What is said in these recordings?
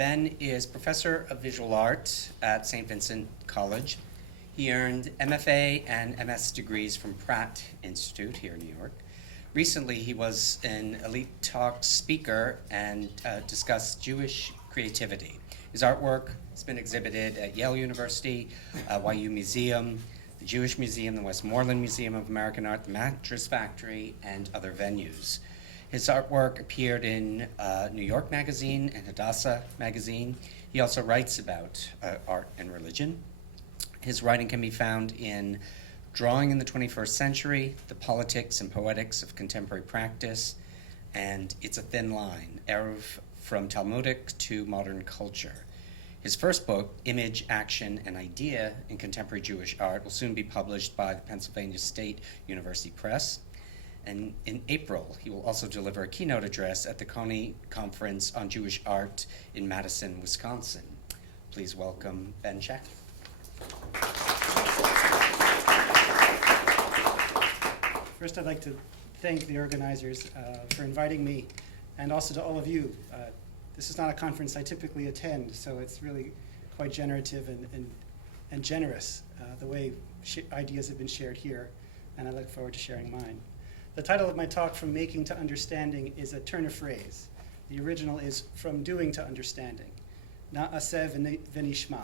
Ben is professor of visual art at Saint Vincent College. He earned M.F.A. and M.S. degrees from Pratt Institute here in New York. Recently, he was an Elite Talk speaker and discussed Jewish creativity. His artwork has been exhibited at Yale University, YU Museum, the Jewish Museum, the Westmoreland Museum of American Art, the Mattress Factory, and other venues. His artwork appeared in New York Magazine and Hadassah Magazine. He also writes about art and religion. His writing can be found in Drawing in the 21st Century, The Politics and Poetics of Contemporary Practice, and It's a Thin Line, Erev from Talmudic to Modern Culture. His first book, Image, Action, and Idea in Contemporary Jewish Art, will soon be published by the Pennsylvania State University Press. And in April, he will also deliver a keynote address at the Coney Conference on Jewish Art in Madison, Wisconsin. Please welcome Ben Schachter. First, I'd like to thank the organizers for inviting me, and also to all of you. This is not a conference I typically attend, so it's really quite generative and generous the way ideas have been shared here, and I look forward to sharing mine. The title of my talk, From Making to Understanding, is a turn of phrase. The original is From Doing to Understanding, Na'aseh v'nishma.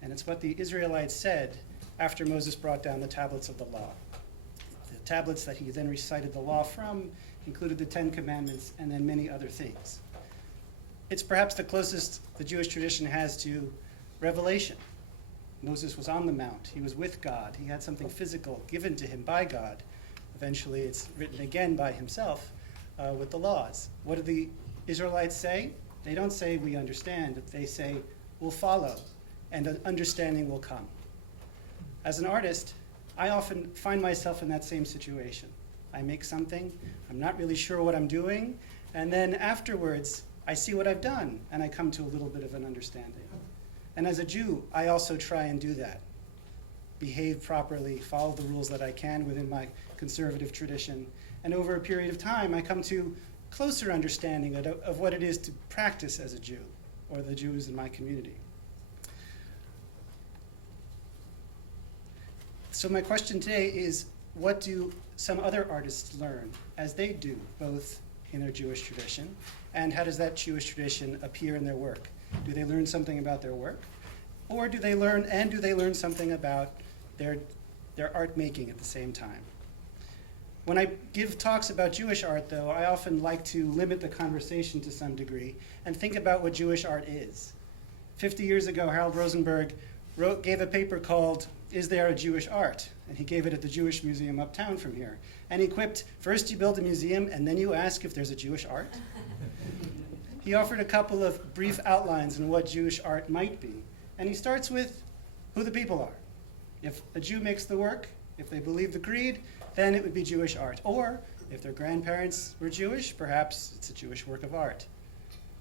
And it's what the Israelites said after Moses brought down the tablets of the law. The tablets that he then recited the law from included the 10 Commandments and then many other things. It's perhaps the closest the Jewish tradition has to revelation. Moses was on the mount. He was with God. He had something physical given to him by God. Eventually, it's written again by himself with the laws. What do the Israelites say? They don't say, we understand. They say, we'll follow, and an understanding will come. As an artist, I often find myself in that same situation. I make something, I'm not really sure what I'm doing, and then afterwards, I see what I've done, and I come to a little bit of an understanding. And as a Jew, I also try and do that. Behave properly, follow the rules that I can within my conservative tradition. And over a period of time, I come to closer understanding of what it is to practice as a Jew, or the Jews in my community. So my question today is, what do some other artists learn as they do, both in their Jewish tradition, and how does that Jewish tradition appear in their work? Do they learn something about their work? Or do they learn something about their art making at the same time? When I give talks about Jewish art, though, I often like to limit the conversation to some degree and think about what Jewish art is. 50 years ago, Harold Rosenberg gave a paper called Is There a Jewish Art? And he gave it at the Jewish Museum uptown from here. And he quipped, first you build a museum and then you ask if there's a Jewish art. He offered a couple of brief outlines on what Jewish art might be. And he starts with who the people are. If a Jew makes the work, if they believe the creed, then it would be Jewish art. Or if their grandparents were Jewish, perhaps it's a Jewish work of art.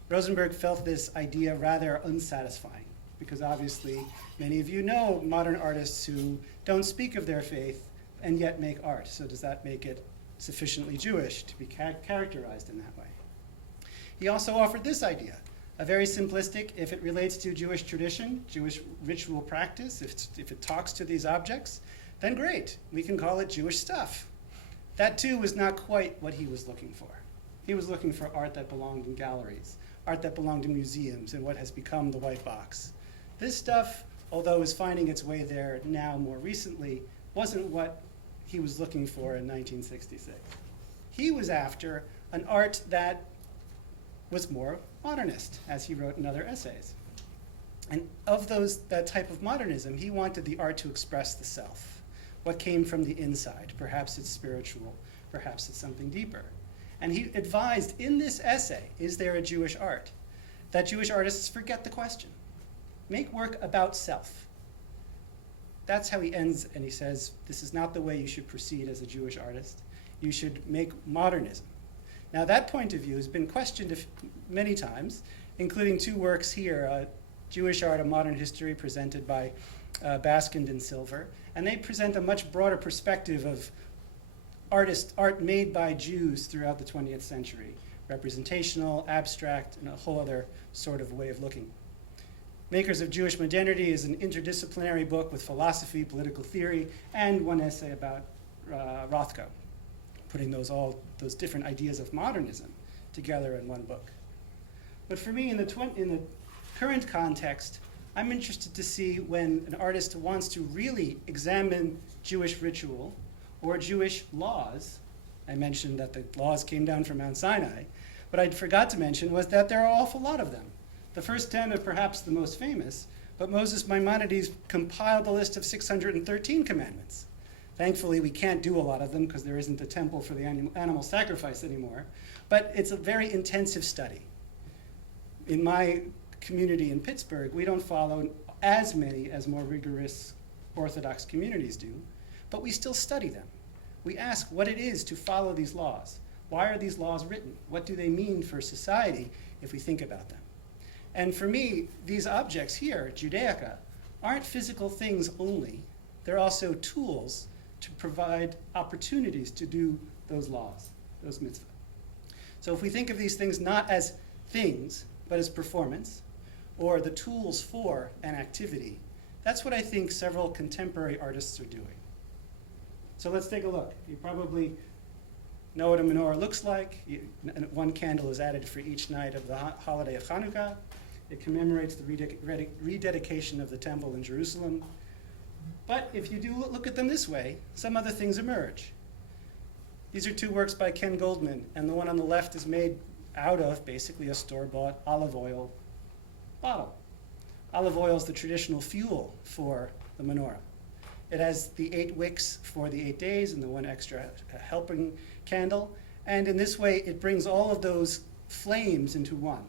Rosenberg felt this idea rather unsatisfying, because obviously many of you know modern artists who don't speak of their faith and yet make art. So does that make it sufficiently Jewish to be characterized in that way? He also offered this idea, a very simplistic, if it relates to Jewish tradition, Jewish ritual practice, if it talks to these objects, then great, we can call it Jewish stuff. That too was not quite what he was looking for. He was looking for art that belonged in galleries, art that belonged in museums, and what has become the white box. This stuff, although is finding its way there now more recently, wasn't what he was looking for in 1966. He was after an art that was more modernist, as he wrote in other essays. And of that type of modernism, he wanted the art to express the self, what came from the inside. Perhaps it's spiritual, perhaps it's something deeper. And he advised in this essay, Is There a Jewish Art?, that Jewish artists forget the question. Make work about self. That's how he ends, and he says, this is not the way you should proceed as a Jewish artist. You should make modernism. Now that point of view has been questioned many times, including two works here, Jewish Art, A Modern History, presented by Baskin and Silver. And they present a much broader perspective of art made by Jews throughout the 20th century, representational, abstract, and a whole other sort of way of looking. Makers of Jewish Modernity is an interdisciplinary book with philosophy, political theory, and one essay about Rothko, putting those different ideas of modernism together in one book. But for me, in the current context, I'm interested to see when an artist wants to really examine Jewish ritual or Jewish laws. I mentioned that the laws came down from Mount Sinai. What I forgot to mention was that there are an awful lot of them. The first 10 are perhaps the most famous, but Moses Maimonides compiled a list of 613 commandments. Thankfully, we can't do a lot of them because there isn't a temple for the animal sacrifice anymore, but it's a very intensive study. In my community in Pittsburgh, we don't follow as many as more rigorous Orthodox communities do, but we still study them. We ask what it is to follow these laws. Why are these laws written? What do they mean for society if we think about them? And for me, these objects here, Judaica, aren't physical things only. They're also tools to provide opportunities to do those laws, those mitzvah. So if we think of these things not as things, but as performance, or the tools for an activity, that's what I think several contemporary artists are doing. So let's take a look. You probably know what a menorah looks like. One candle is added for each night of the holiday of Hanukkah. It commemorates the rededication of the temple in Jerusalem. But if you do look at them this way, some other things emerge. These are two works by Ken Goldman, and the one on the left is made out of basically a store-bought olive oil bottle. Olive oil is the traditional fuel for the menorah. It has the 8 wicks for the 8 days and the 1 extra helping candle. And in this way, it brings all of those flames into one.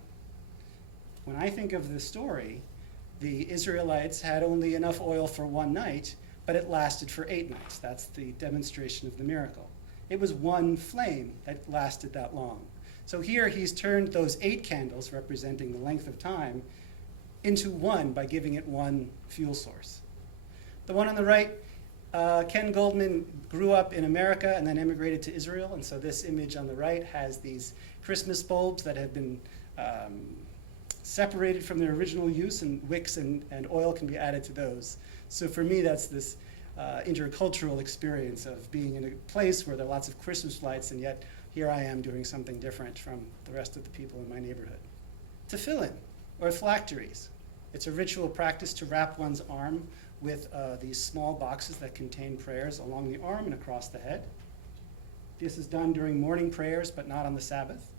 When I think of the story, the Israelites had only enough oil for 1 night, but it lasted for 8 nights. That's the demonstration of the miracle. It was one flame that lasted that long. So here he's turned those 8 candles, representing the length of time, into one by giving it one fuel source. The one on the right, Ken Goldman grew up in America and then immigrated to Israel, and so this image on the right has these Christmas bulbs that have been separated from their original use, and wicks and oil can be added to those. So for me, that's this intercultural experience of being in a place where there are lots of Christmas lights, and yet here I am doing something different from the rest of the people in my neighborhood. Tefillin, or phylacteries. It's a ritual practice to wrap one's arm with these small boxes that contain prayers along the arm and across the head. This is done during morning prayers, but not on the Sabbath.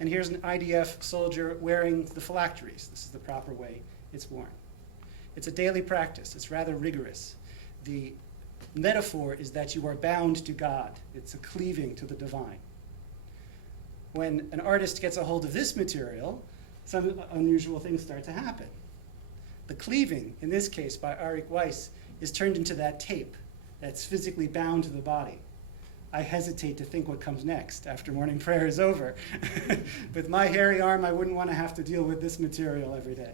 And here's an IDF soldier wearing the phylacteries. This is the proper way it's worn. It's a daily practice. It's rather rigorous. The metaphor is that you are bound to God. It's a cleaving to the divine. When an artist gets a hold of this material, some unusual things start to happen. The cleaving, in this case by Arik Weiss, is turned into that tape that's physically bound to the body. I hesitate to think what comes next after morning prayer is over. With my hairy arm, I wouldn't want to have to deal with this material every day.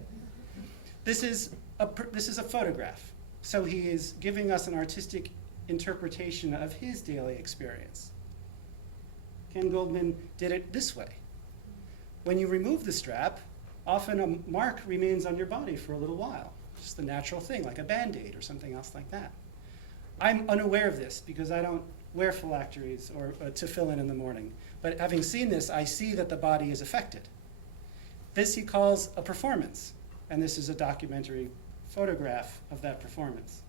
This is a photograph. So he is giving us an artistic interpretation of his daily experience. Ken Goldman did it this way. When you remove the strap, often a mark remains on your body for a little while. Just a natural thing, like a Band-Aid or something else like that. I'm unaware of this because I don't wear phylacteries or tefillin in the morning. But having seen this, I see that the body is affected. This he calls a performance, and this is a documentary photograph of that performance.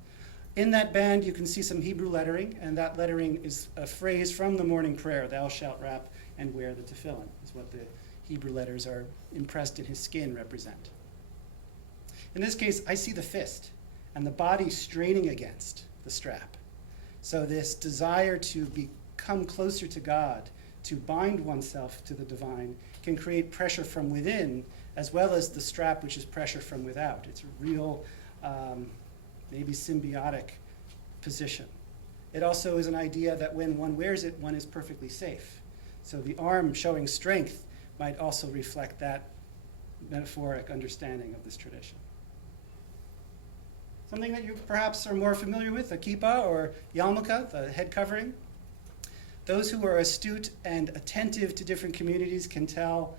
In that band, you can see some Hebrew lettering, and that lettering is a phrase from the morning prayer, "Thou shalt wrap and wear the tefillin," is what the Hebrew letters are impressed in his skin represent. In this case, I see the fist and the body straining against the strap. So this desire to become closer to God, to bind oneself to the divine, can create pressure from within, as well as the strap, which is pressure from without. It's a real, maybe symbiotic position. It also is an idea that when one wears it, one is perfectly safe. So the arm showing strength might also reflect that metaphoric understanding of this tradition. Something that you perhaps are more familiar with, a kippah or yarmulke, the head covering. Those who are astute and attentive to different communities can tell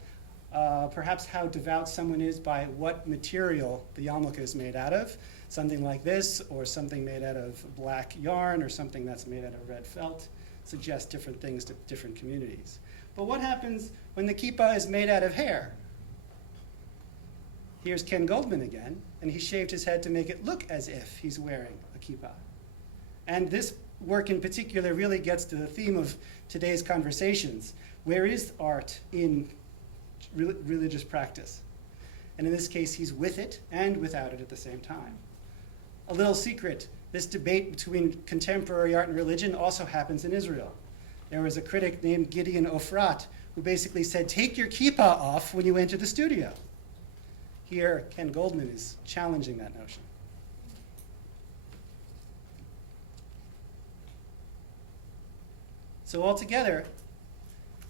perhaps how devout someone is by what material the yarmulke is made out of. Something like this, or something made out of black yarn, or something that's made out of red felt, suggests different things to different communities. But what happens when the kippah is made out of hair? Here's Ken Goldman again, and he shaved his head to make it look as if he's wearing a kippah. And this work in particular really gets to the theme of today's conversations. Where is art in religious practice? And in this case, he's with it and without it at the same time. A little secret, this debate between contemporary art and religion also happens in Israel. There was a critic named Gideon Ofrat who basically said, take your kippah off when you enter the studio. Here, Ken Goldman is challenging that notion. So altogether,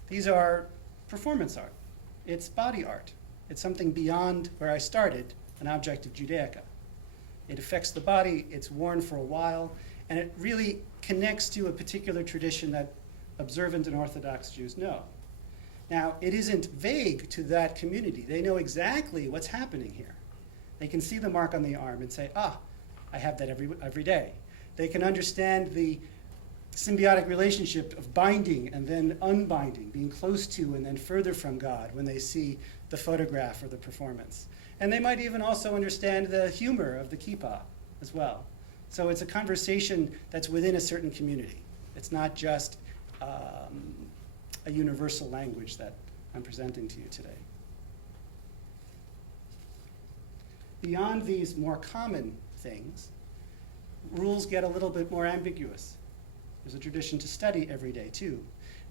these are performance art. It's body art. It's something beyond where I started, an object of Judaica. It affects the body, it's worn for a while, and it really connects to a particular tradition that observant and Orthodox Jews know. Now, it isn't vague to that community. They know exactly what's happening here. They can see the mark on the arm and say, I have that every day. They can understand the symbiotic relationship of binding and then unbinding, being close to and then further from God when they see the photograph or the performance. And they might even also understand the humor of the kippah as well. So it's a conversation that's within a certain community. It's not just a universal language that I'm presenting to you today. Beyond these more common things, rules get a little bit more ambiguous. There's a tradition to study every day, too.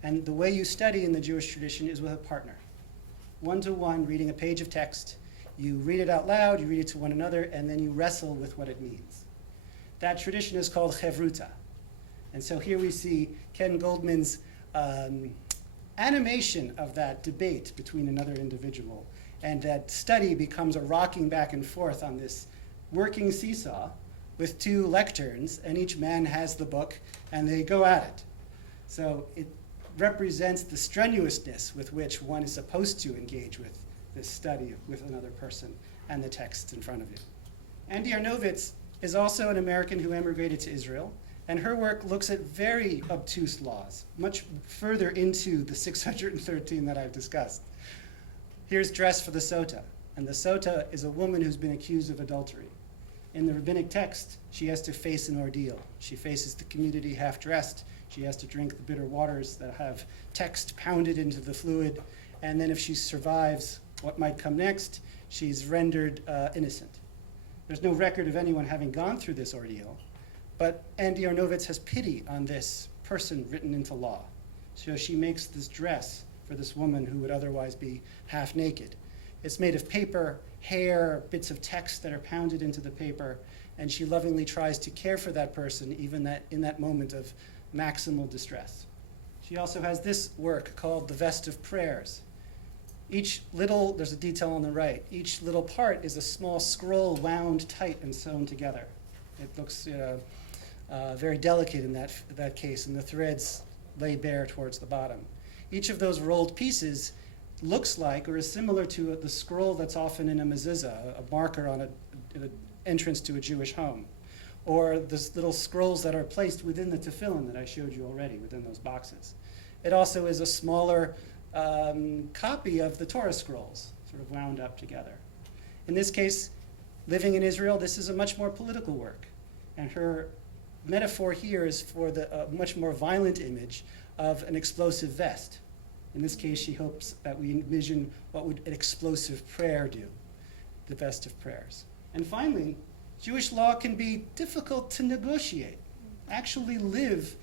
And the way you study in the Jewish tradition is with a partner. One-to-one, reading a page of text. You read it out loud, you read it to one another, and then you wrestle with what it means. That tradition is called chevruta. And so here we see Ken Goldman's animation of that debate between another individual. And that study becomes a rocking back and forth on this working seesaw with two lecterns, and each man has the book, and they go at it. So it represents the strenuousness with which one is supposed to engage with this study with another person and the text in front of you. Andy Arnovitz is also an American who emigrated to Israel, and her work looks at very obtuse laws, much further into the 613 that I've discussed. Here's dress for the sota, and the sota is a woman who's been accused of adultery. In the rabbinic text, she has to face an ordeal. She faces the community half-dressed. She has to drink the bitter waters that have text pounded into the fluid. And then if she survives what might come next, she's rendered innocent. There's no record of anyone having gone through this ordeal, but Andy Arnovitz has pity on this person written into law. So she makes this dress for this woman who would otherwise be half naked. It's made of paper, hair, bits of text that are pounded into the paper, and she lovingly tries to care for that person even in that moment of maximal distress. She also has this work called The Vest of Prayers. There's a detail on the right, each little part is a small scroll wound tight and sewn together. It looks very delicate in that case, and the threads lay bare towards the bottom. Each of those rolled pieces looks like or is similar to the scroll that's often in a mezuzah, a marker on an entrance to a Jewish home, or the little scrolls that are placed within the tefillin that I showed you already within those boxes. It also is a smaller copy of the Torah scrolls, sort of wound up together. In this case, living in Israel, this is a much more political work, and her metaphor here is for the much more violent image of an explosive vest. In this case, she hopes that we envision what would an explosive prayer do, the vest of prayers. And finally, Jewish law can be difficult to negotiate, actually live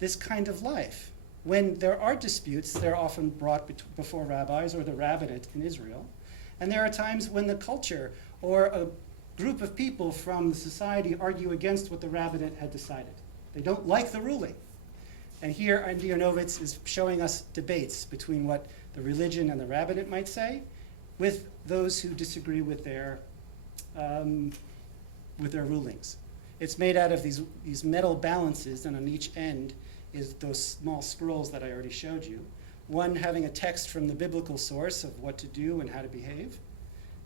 this kind of life. When there are disputes, they're often brought before rabbis or the rabbinate in Israel. And there are times when the culture or a group of people from the society argue against what the rabbinate had decided. They don't like the ruling. And here, Andy Arnovitz is showing us debates between what the religion and the rabbinate might say with those who disagree with their rulings. It's made out of these metal balances, and on each end is those small scrolls that I already showed you. One having a text from the biblical source of what to do and how to behave,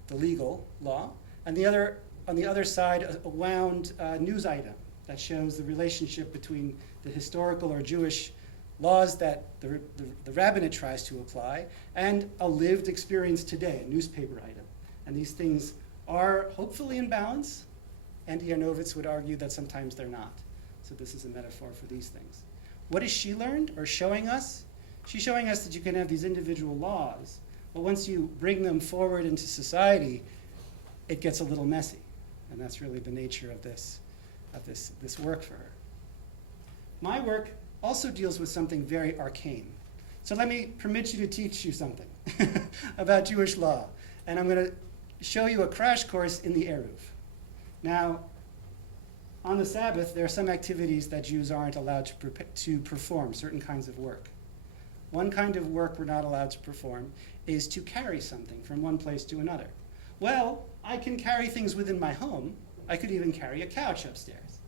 the legal law, and the other, on the other side, a wound news item that shows the relationship between the historical or Jewish laws that the rabbinate tries to apply and a lived experience today, a newspaper item. And these things are hopefully in balance. Andy Yarnovitz would argue that sometimes they're not. So this is a metaphor for these things. What has she learned or showing us? She's showing us that you can have these individual laws, but once you bring them forward into society, it gets a little messy. And that's really the nature of this work for her. My work also deals with something very arcane. So let me permit you to teach you something about Jewish law. And I'm going to show you a crash course in the Eruv. Now, on the Sabbath, there are some activities that Jews aren't allowed to perform, certain kinds of work. One kind of work we're not allowed to perform is to carry something from one place to another. Well, I can carry things within my home. I could even carry a couch upstairs.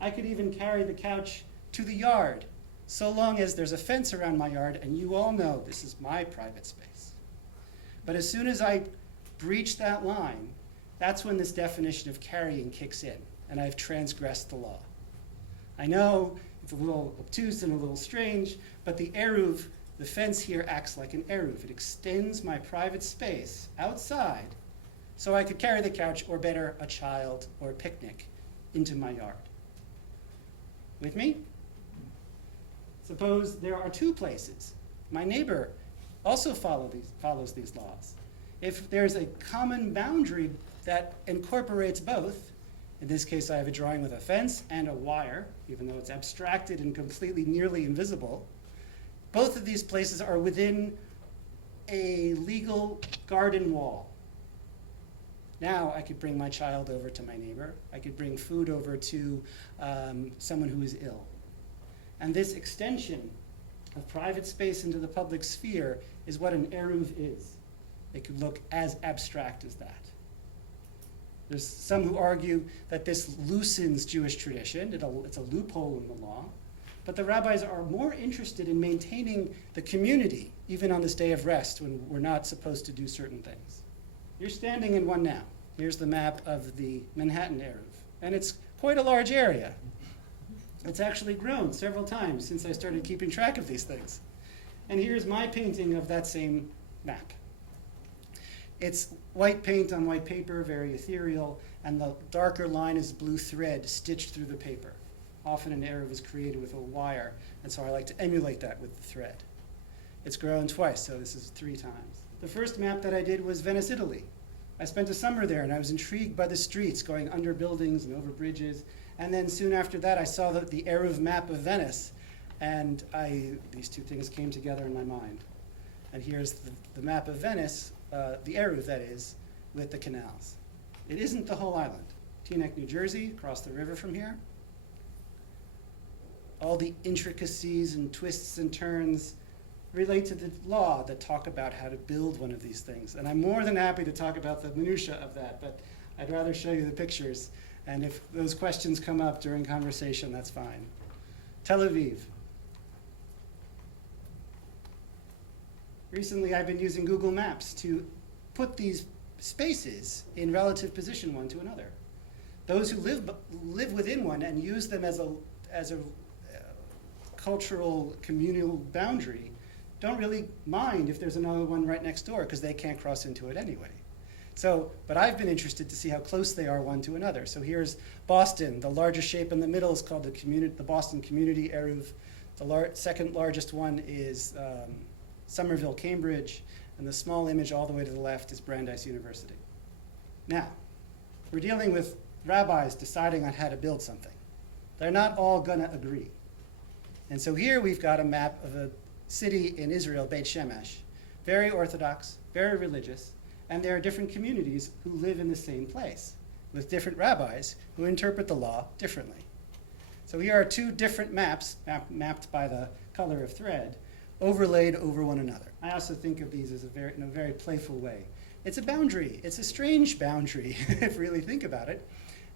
I could even carry the couch to the yard, so long as there's a fence around my yard, and you all know this is my private space. But as soon as I breach that line, that's when this definition of carrying kicks in, and I've transgressed the law. I know it's a little obtuse and a little strange, but the Eruv, the fence here acts like an Eruv. It extends my private space outside so I could carry the couch, or better, a child or a picnic, into my yard. With me? Suppose there are two places. My neighbor also follows these laws. If there's a common boundary that incorporates both, in this case I have a drawing with a fence and a wire, even though it's abstracted and completely nearly invisible, both of these places are within a legal garden wall. Now I could bring my child over to my neighbor. I could bring food over to someone who is ill. And this extension of private space into the public sphere is what an Eruv is. It could look as abstract as that. There's some who argue that this loosens Jewish tradition. It's a loophole in the law. But the rabbis are more interested in maintaining the community, even on this day of rest when we're not supposed to do certain things. You're standing in one now. Here's the map of the Manhattan Eruv. And it's quite a large area. It's actually grown several times since I started keeping track of these things. And here's my painting of that same map. It's white paint on white paper, very ethereal, and the darker line is blue thread stitched through the paper. Often an Eruv is created with a wire, and so I like to emulate that with the thread. It's grown twice, so this is 3 times. The first map that I did was Venice, Italy. I spent a summer there, and I was intrigued by the streets going under buildings and over bridges. And then soon after that, I saw the Eruv map of Venice, and these two things came together in my mind. And here's the map of Venice, the Eruv, that is, with the canals. It isn't the whole island. Teaneck, New Jersey, across the river from here. All the intricacies and twists and turns relate to the law that talk about how to build one of these things. And I'm more than happy to talk about the minutia of that, but I'd rather show you the pictures. And if those questions come up during conversation, that's fine. Tel Aviv. Recently, I've been using Google Maps to put these spaces in relative position one to another. Those who live within one and use them as a cultural, communal boundary don't really mind if there's another one right next door because they can't cross into it anyway. So, but I've been interested to see how close they are one to another. So here's Boston. The largest shape in the middle is called the Boston Community Eruv. The second largest one is Somerville, Cambridge. And the small image all the way to the left is Brandeis University. Now, we're dealing with rabbis deciding on how to build something. They're not all going to agree. And so here we've got a map of a city in Israel, Beit Shemesh, very orthodox, very religious, and there are different communities who live in the same place with different rabbis who interpret the law differently. So here are 2 different maps, mapped by the color of thread, overlaid over one another. I also think of these as in a very playful way. It's a boundary. It's a strange boundary, if you really think about it.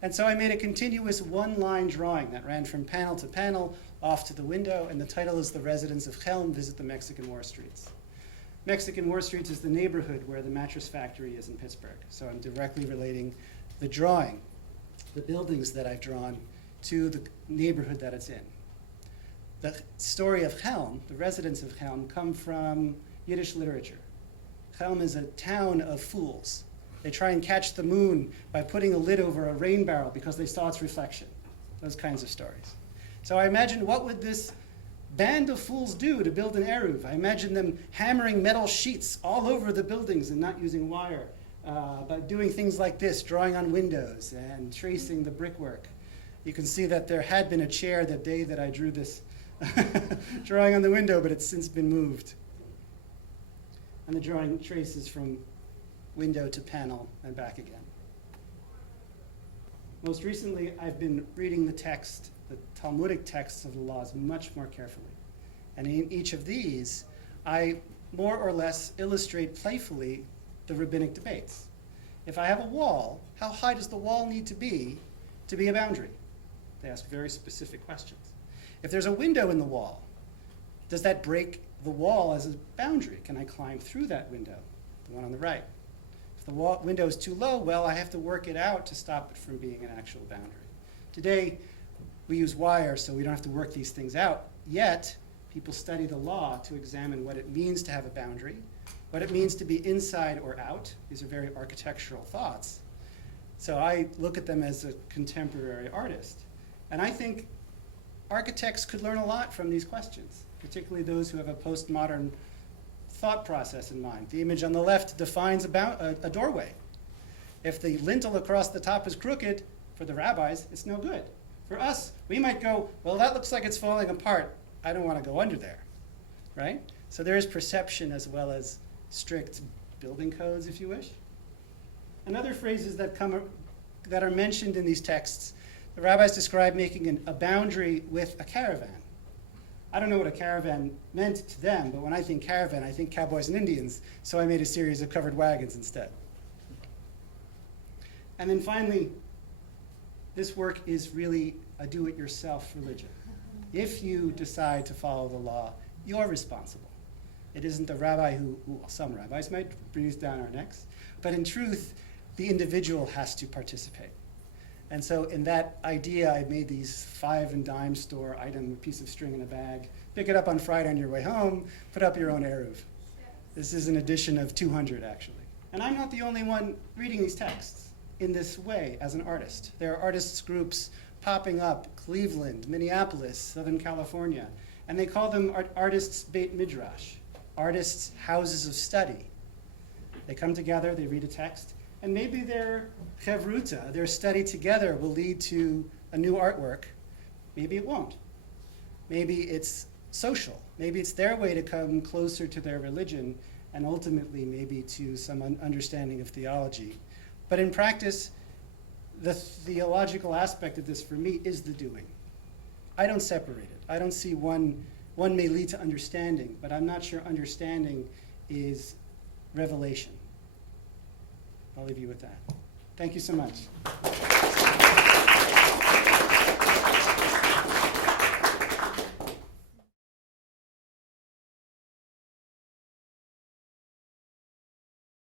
And so I made a continuous one-line drawing that ran from panel to panel off to the window, and the title is The Residents of Chelm Visit the Mexican War Streets. Mexican War Streets is the neighborhood where the mattress factory is in Pittsburgh. So I'm directly relating the drawing, the buildings that I've drawn, to the neighborhood that it's in. The story of Chelm, the residents of Chelm, come from Yiddish literature. Chelm is a town of fools. They try and catch the moon by putting a lid over a rain barrel because they saw its reflection. Those kinds of stories. So I imagined, what would this band of fools do to build an eruv? I imagined them hammering metal sheets all over the buildings and not using wire, but doing things like this, drawing on windows and tracing the brickwork. You can see that there had been a chair the day that I drew this drawing on the window, but it's since been moved. And the drawing traces from window to panel and back again. Most recently, I've been reading the text, the Talmudic texts of the laws, much more carefully. And in each of these, I more or less illustrate playfully the rabbinic debates. If I have a wall, how high does the wall need to be a boundary? They ask very specific questions. If there's a window in the wall, does that break the wall as a boundary? Can I climb through that window, the one on the right? If the window is too low, well, I have to work it out to stop it from being an actual boundary. Today, we use wire, so we don't have to work these things out. Yet, people study the law to examine what it means to have a boundary, what it means to be inside or out. These are very architectural thoughts. So I look at them as a contemporary artist. And I think architects could learn a lot from these questions, particularly those who have a postmodern thought process in mind. The image on the left defines a doorway. If the lintel across the top is crooked, for the rabbis, it's no good. For us, we might go, well, that looks like it's falling apart. I don't want to go under there, right? So there is perception as well as strict building codes, if you wish. And other phrases that are mentioned in these texts, the rabbis describe making a boundary with a caravan. I don't know what a caravan meant to them, but when I think caravan, I think cowboys and Indians, so I made a series of covered wagons instead. And then finally, this work is really a do-it-yourself religion. If you decide to follow the law, you're responsible. It isn't the rabbi who some rabbis might breathe down our necks, but in truth, the individual has to participate. And so in that idea, I made these 5 and dime store item, a piece of string in a bag. Pick it up on Friday on your way home, put up your own eruv. This is an edition of 200, actually. And I'm not the only one reading these texts in this way as an artist. There are artists groups popping up, Cleveland, Minneapolis, Southern California, and they call them artists' Beit Midrash, artists' houses of study. They come together, they read a text, and maybe their chevruta, their study together, will lead to a new artwork. Maybe it won't. Maybe it's social. Maybe it's their way to come closer to their religion, and ultimately maybe to some understanding of theology. But in practice, the theological aspect of this for me is the doing. I don't separate it. I don't see one may lead to understanding, but I'm not sure understanding is revelation. I'll leave you with that. Thank you so much.